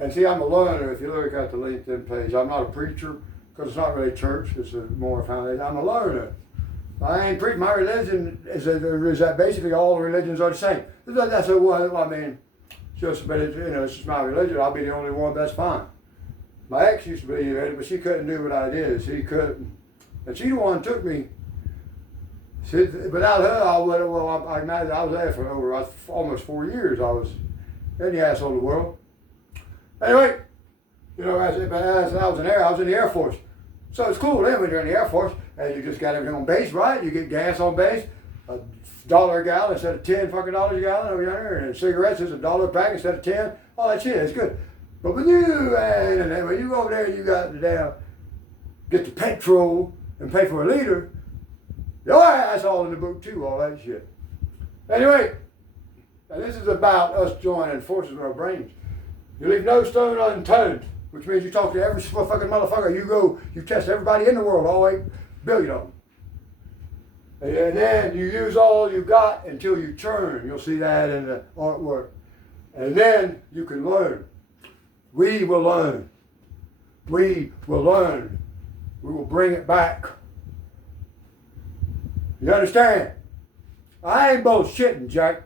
and see, I'm a learner. If you look at the LinkedIn page, I'm not a preacher. Because it's not really church, it's more foundation. I'm a learner. I ain't preaching. My religion is that basically all the religions are the same. That's what I mean. But it's, you know, it's just my religion. I'll be the only one. That's fine. My ex used to believe in it, but she couldn't do what I did. She couldn't, and she the one took me. Without her, I would. Well, I was there for almost 4 years. I was in the asshole of the world. Anyway, you know, as I was in the Air Force. So it's cool then when you're in the Air Force and you just got everything on base, right? You get gas on base, $1 a gallon instead of $10 fucking dollars a gallon over yonder, and cigarettes is $1 a pack instead of 10. All that shit, it's good. But when you go over there, you got to damn get the petrol and pay for a liter. Oh, that's all in the book too, all that shit. Anyway, now this is about us joining forces with our brains. You leave no stone unturned. Which means you talk to every fucking motherfucker. You test everybody in the world, all 8 billion of them. And then you use all you got until you churn. You'll see that in the artwork. And then you can learn. We will learn. We will learn. We will bring it back. You understand? I ain't bullshitting, Jack.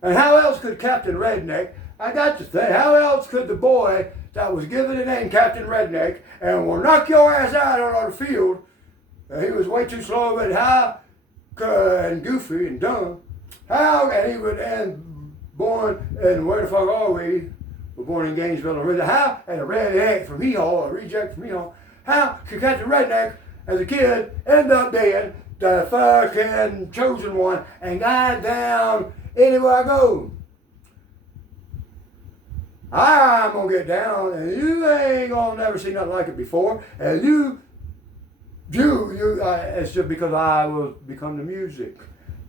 And how else could Captain Redneck I got to think, how else could the boy that was given the name Captain Redneck and will knock your ass out on the field, he was way too slow, but how, and goofy and dumb, how, and he would, and born, and where the fuck are we? We're born in Gainesville, how, and a redneck from Hee-Haw, a reject from Hee-Haw, how could Captain Redneck, as a kid, end up being the fucking chosen one and guide down anywhere I go? I'm gonna get down, and you ain't gonna never see nothing like it before. And it's just because I will become the music.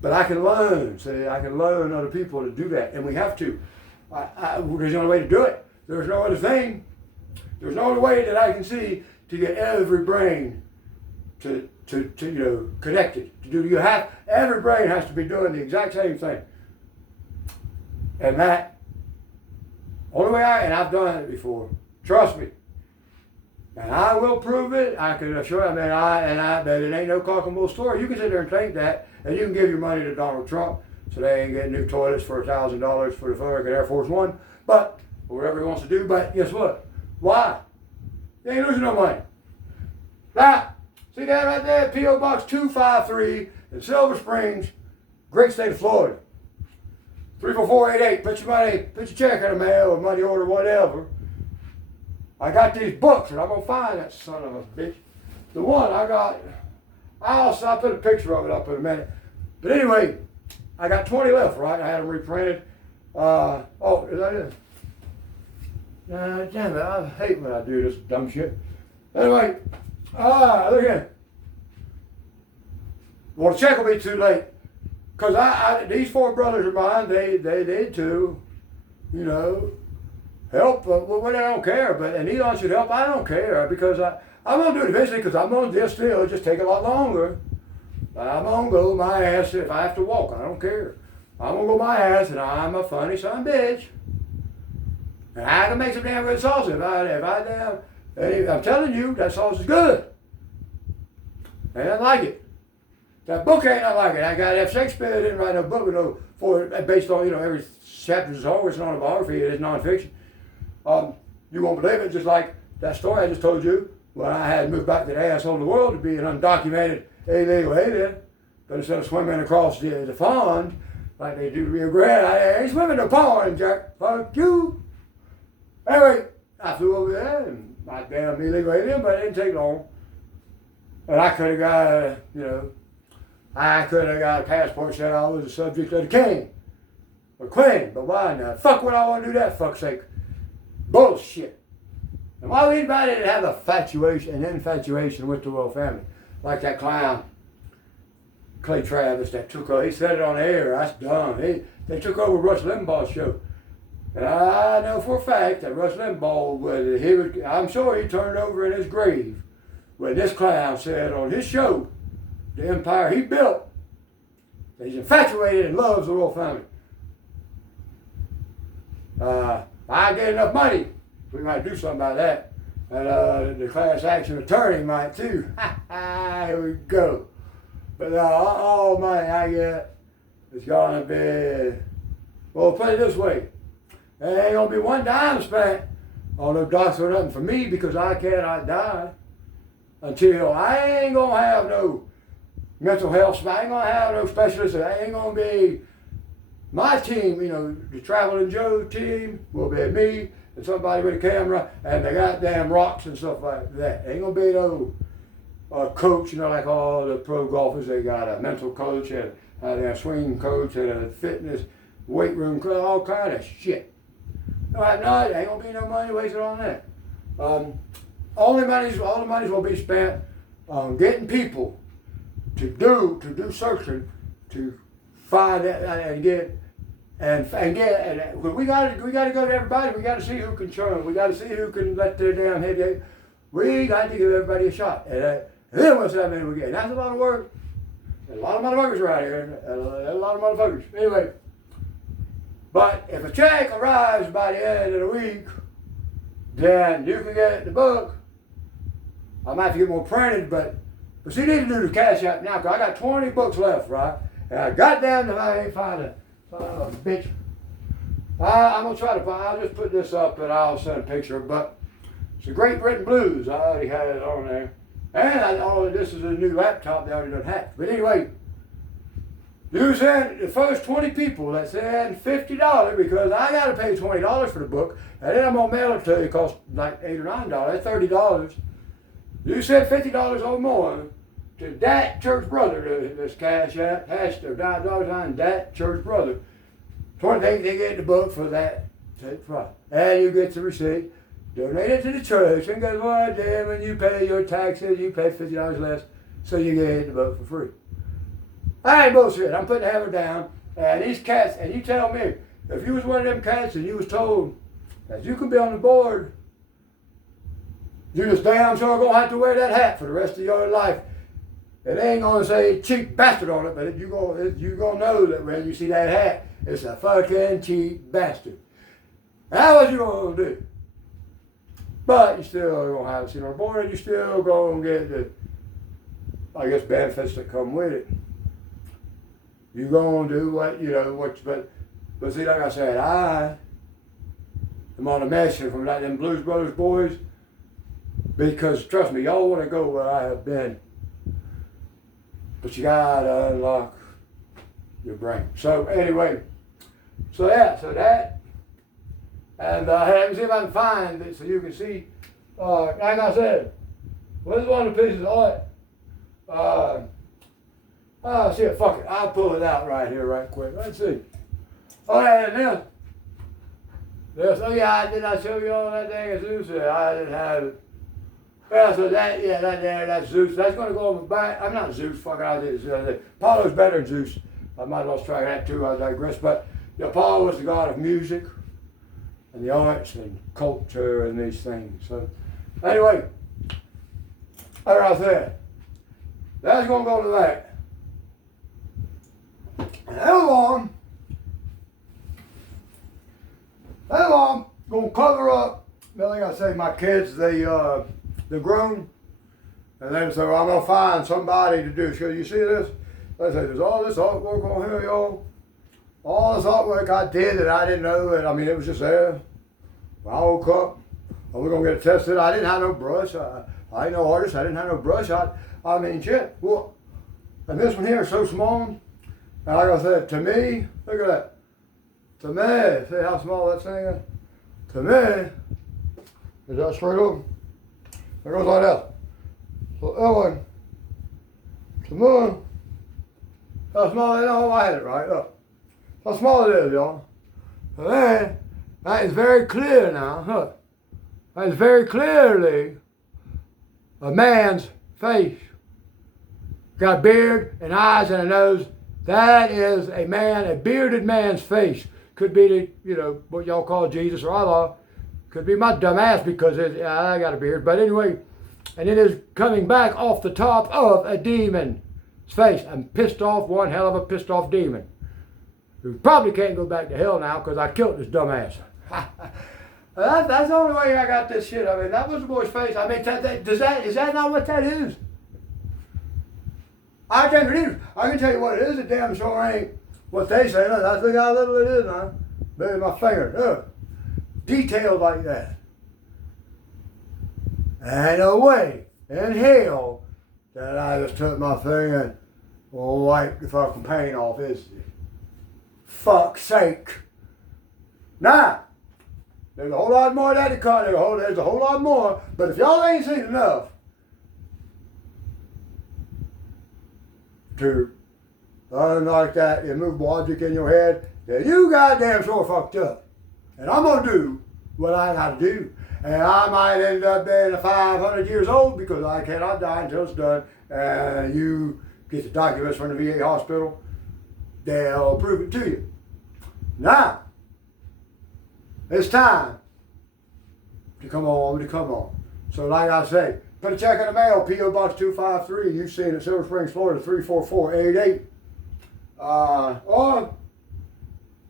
But I can learn. See, I can learn other people to do that, and we have to. There's the only way to do it. There's no other thing. There's no other way that I can see to get every brain to connected. Every brain has to be doing the exact same thing. And that, only way and I've done it before. Trust me. And I will prove it. I can assure you. But it ain't no cock and bull story. You can sit there and think that, and you can give your money to Donald Trump so they ain't getting new toilets for $1,000 for the fucking Air Force One, or whatever he wants to do. But guess what? Why? They ain't losing no money. Now, see that right there? P.O. Box 253 in Silver Springs, great state of Florida. 34488. Put your check in the mail or money order, whatever. I got these books, and I'm gonna find that son of a bitch. The one I got, I'll put a picture of it up in a minute. But anyway, I got 20 left, right? I had them reprinted. Is that it? Damn it, I hate when I do this dumb shit. Anyway, look here. Well, the check will be too late. Because these four brothers of mine, they did too, help. Well, I don't care, and Elon should help. I don't care, because I'm going to do it eventually, because I'm going to just still just take a lot longer. I'm going to go my ass if I have to walk. I don't care. I'm going to go my ass, and I'm a funny son of a bitch. And I can make some damn good sauce I'm telling you, that sauce is good. And I like it. That book ain't not like it. I got F. Shakespeare didn't write no book based on, every chapter is always an autobiography. It is nonfiction. You won't believe it, just like that story I just told you when I had moved back to the asshole of the world to be an undocumented illegal alien. But instead of swimming across the pond like they do Rio Grande, I ain't swimming the pond, Jack. Fuck you. Anyway, I flew over there and my damn illegal alien, but it didn't take long. And I could have got a passport saying I was the subject of the king or queen, but why not? Fuck would I want to do that, fuck's sake? Bullshit. And why would anybody have an infatuation with the royal family? Like that clown, Clay Travis, that took over, he said it on the air, that's dumb. They took over Rush Limbaugh's show. And I know for a fact that Rush Limbaugh, I'm sure he turned over in his grave when this clown said on his show, the empire he built, that he's infatuated and loves the royal family. If I get enough money, we might do something about that. And the class action attorney might too. Here we go. But all money I get is gonna be, well, put it this way. There ain't gonna be one dime spent on no doctor or nothing for me, because I cannot die until I ain't gonna have no mental health. I ain't gonna have no specialist. I ain't gonna be my team. The Traveling Joe team will be me and somebody with a camera and the goddamn rocks and stuff like that. Ain't gonna be no coach. Like all the pro golfers, they got a mental coach and a swing coach and a fitness weight room coach, all kind of shit. No, it ain't gonna be no money wasted on that. All the money will be spent on getting people to do searching to find that and get we gotta go to everybody. We gotta see who can churn. We gotta see who can let their damn head. We got to give everybody a shot. And then what's that mean we get? That's a lot of work. There's a lot of motherfuckers around here. There's a lot of motherfuckers. Anyway, but if a check arrives by the end of the week, then you can get the book. I might have to get more printed, but see, they need to do the cash out now, because I got 20 books left, right? And I got down to I ain't find a bitch. I'm going to try to find, I'll just put this up and I'll send a picture, but it's a Great Britain Blues. I already had it on there. And this is a new laptop they already done hacked. But anyway, you send the first 20 people that send $50 because I got to pay $20 for the book. And then I'm going to mail it to you. It costs like $8 or $9. That's $30. You send $50 or more to Dat Church Brother, this cash app, hashtag $9 Dat Church Brother. 20 they get the book for that. And you get the receipt. Donate it to the church. And guess what? Then when you pay your taxes, you pay $50 less. So you get the book for free. I ain't bullshit. I'm putting the hammer down. And these cats, and you tell me, if you was one of them cats and you was told that you could be on the board, you just damn sure gonna have to wear that hat for the rest of your life. It ain't gonna say cheap bastard on it, but you gonna know that when you see that hat, it's a fucking cheap bastard. That's what you gonna do. But you still gonna have a seat on the board, and you still gonna get the, I guess, benefits that come with it. You gonna do what you know what, but see, like I said, I am on a mission from like them Blues Brothers boys, because trust me, y'all want to go where I have been, but you gotta unlock your brain. So anyway, so that, and let me see if I can find it so you can see. Like I said, this is one of the pieces of art. Shit, fuck it. I'll pull it out right here, right quick. Let's see. Oh, yeah, and this. Oh, yeah, did I show you all that dang Zeus? I didn't have it. Well, so that, yeah, that there, that's Zeus. That's going to go on the back. I'm not Zeus, fuck it, I did it. Apollo's better than Zeus. I might have lost track of that too, I digress. But Apollo was the god of music and the arts and culture and these things. So, anyway, that right there. That's going to go to that. And I'm gonna cover up. Like I say, my kids, they're grown, and then so I'm gonna find somebody to do. So you see this? Like I say, there's all this artwork on here, y'all. All this artwork I did that I didn't know, and I mean it was just there. My old cup. We're gonna get it tested. I didn't have no brush. I ain't no artist. I didn't have no brush. I mean shit. Well, and this one here is so small. And like I said, to me, look at that. To me, see how small that thing is? To me, is that straight up? It goes like that. So that one, to me, how small it is? Oh, I had it right. Look. How small it is, y'all. So then, that is very clear now. Huh? That is very clearly a man's face. Got a beard and eyes and a nose. That is a man, a bearded man's face. Could be the, what y'all call Jesus or Allah. Could be my dumb ass because I got a beard. But anyway, and it is coming back off the top of a demon's face. I'm pissed off, one hell of a pissed off demon. Who probably can't go back to hell now because I killed this dumb ass. That's the only way I got this shit. I mean, that was the boy's face. I mean, is that not what that is? I think it is. I can tell you what it is. It damn sure ain't what they say. Look, I think how little it is now. There's my finger. Look. Detailed like that. Ain't no way in hell that I just took my finger and wiped the fucking paint off his. Fuck's sake. Nah. There's a whole lot more of that to come. There's a whole lot more. But if y'all ain't seen enough to unlike that immovable object in your head, then you goddamn sure fucked up. And I'm gonna do what I gotta do. And I might end up being 500 years old because I cannot die until it's done. And you get the documents from the VA hospital, they'll prove it to you. Now, it's time to come on. So like I say, put a check in the mail, P.O. Box 253, you've seen it, Silver Springs, Florida, 34488. Or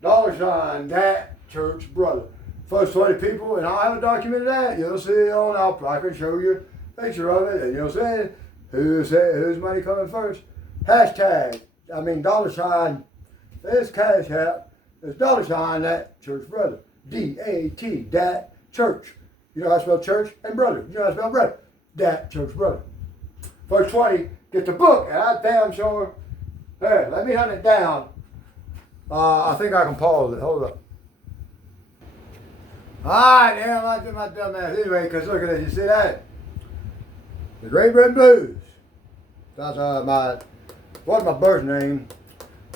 $, Dat Church Brother. First 20 people, and I'll have a document of that. You'll see it on, I can show you a picture of it, and you'll see whose money coming first. Hashtag, $, this cash app, It's $ that church brother. D-A-T, dat church. You know how to spell church? And brother. You know how to spell brother? Dat church brother. Verse 20, get the book, and I damn sure. Hey, let me hunt it down. I think I can pause it. Hold up. Alright, yeah, I do my dumb ass anyway, because look at this. You see that? The Great Red Blues. That's what's my birth name?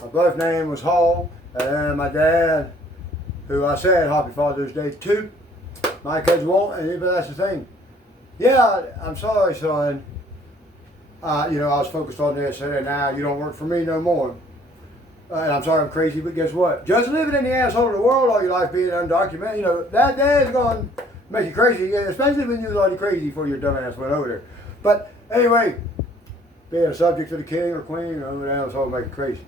My birth name was Hall, and then my dad, who I said Happy Father's Day to, my kids won't, and but that's the thing. Yeah, I'm sorry, son. I was focused on this, and now you don't work for me no more. And I'm sorry I'm crazy, but guess what? Just living in the asshole of the world all your life being undocumented, that day is going to make you crazy, especially when you was already crazy before your dumb ass went over there. But anyway, being a subject to the king or queen or whatever else will make you crazy.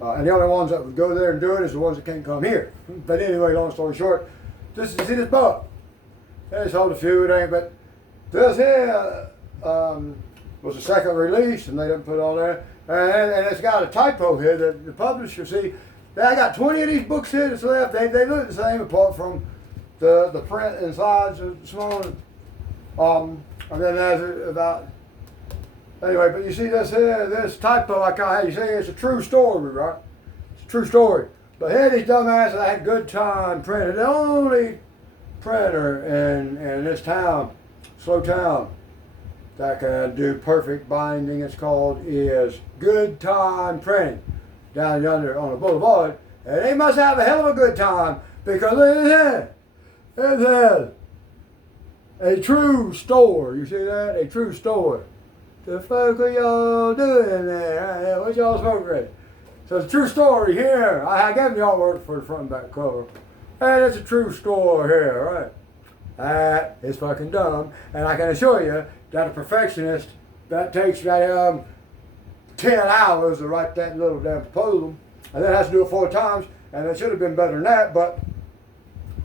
And the only ones that would go there and do it is the ones that can't come here. But anyway, long story short, just to see this book. There's hold a few, it ain't, but this here was the second release, and they didn't put it on there. And it's got a typo here that the publisher, see, I got 20 of these books here that's left. They look the same apart from the print inside is small. And then there's about, anyway, but you see this here, this typo I kind of had. You see, it's a true story, right? It's a true story. But here these dumbasses, I had Good Time printed. The only printer in this town, slow town, that can do perfect binding, it's called, is Good Time Printing down yonder on the boulevard. And they must have a hell of a good time, because look at that. It says a true store. You see that? A true store. The fuck are y'all doing there? What y'all smoking? So it's a true story here. I gave y'all work for the front and back cover. And it's a true store here, right? That is fucking dumb. And I can assure you that a perfectionist, that takes that 10 hours to write that little damn proposal, and then has to do it 4 times, and it should have been better than that, but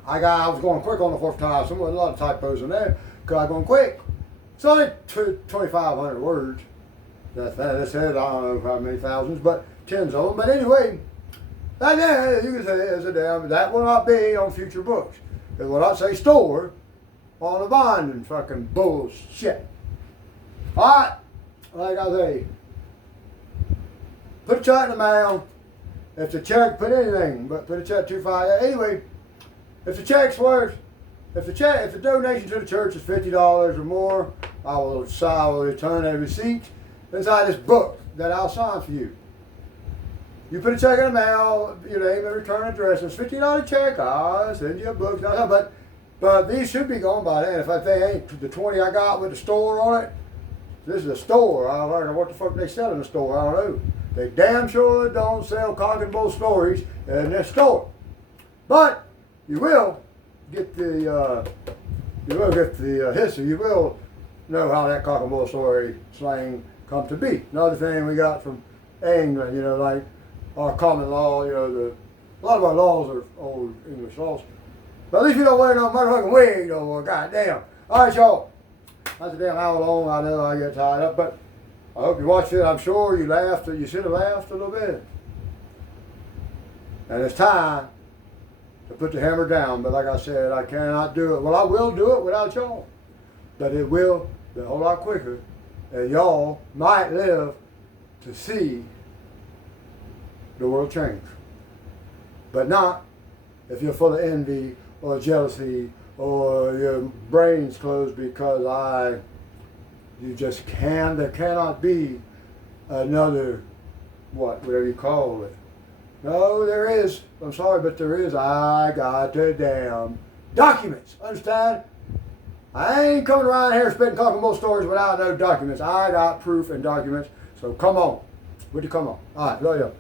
I was going quick on the 4th time, so there was a lot of typos in there, because I was going quick. It's only 2,500 words. That says, I don't know how many thousands, but tens of them. But anyway, you can say it's a damn, that will not be on future books. It will not say store on the binding, fucking bullshit. Alright, like I say, put a check in the mail. If the check, put anything, but put a check 25. Anyway, if the check's worth, if the donation to the church is $50 or more, I will return a receipt inside this book that I'll sign for you. You put a check in the mail, your name and return address. It's $50 check. I'll send you a book. But these should be gone by then. If they ain't the 20 I got with the store on it, this is a store. I don't know what the fuck they sell in the store. I don't know. They damn sure don't sell cock and bull stories in this store. But you will get the history. You will know how that cock and bull story slang come to be. Another thing we got from England, like our common law. A lot of our laws are old English laws. But at least you don't wear no motherfucking wig, though. Goddamn. All right, y'all. That's a damn hour long. I know I get tied up, but I hope you watched it. I'm sure you laughed. You should have laughed a little bit. And it's time to put the hammer down. But like I said, I cannot do it. Well, I will do it without y'all. But it will be a whole lot quicker. And y'all might live to see the world change. But not if you're full of envy or jealousy or your brain's closed because there cannot be another, whatever you call it. No, there is. I'm sorry, but there is. I got the damn documents. Understand? I ain't coming around here spitting cock and bull stories without no documents. I got proof and documents. So come on. Would you come on? All right, love you.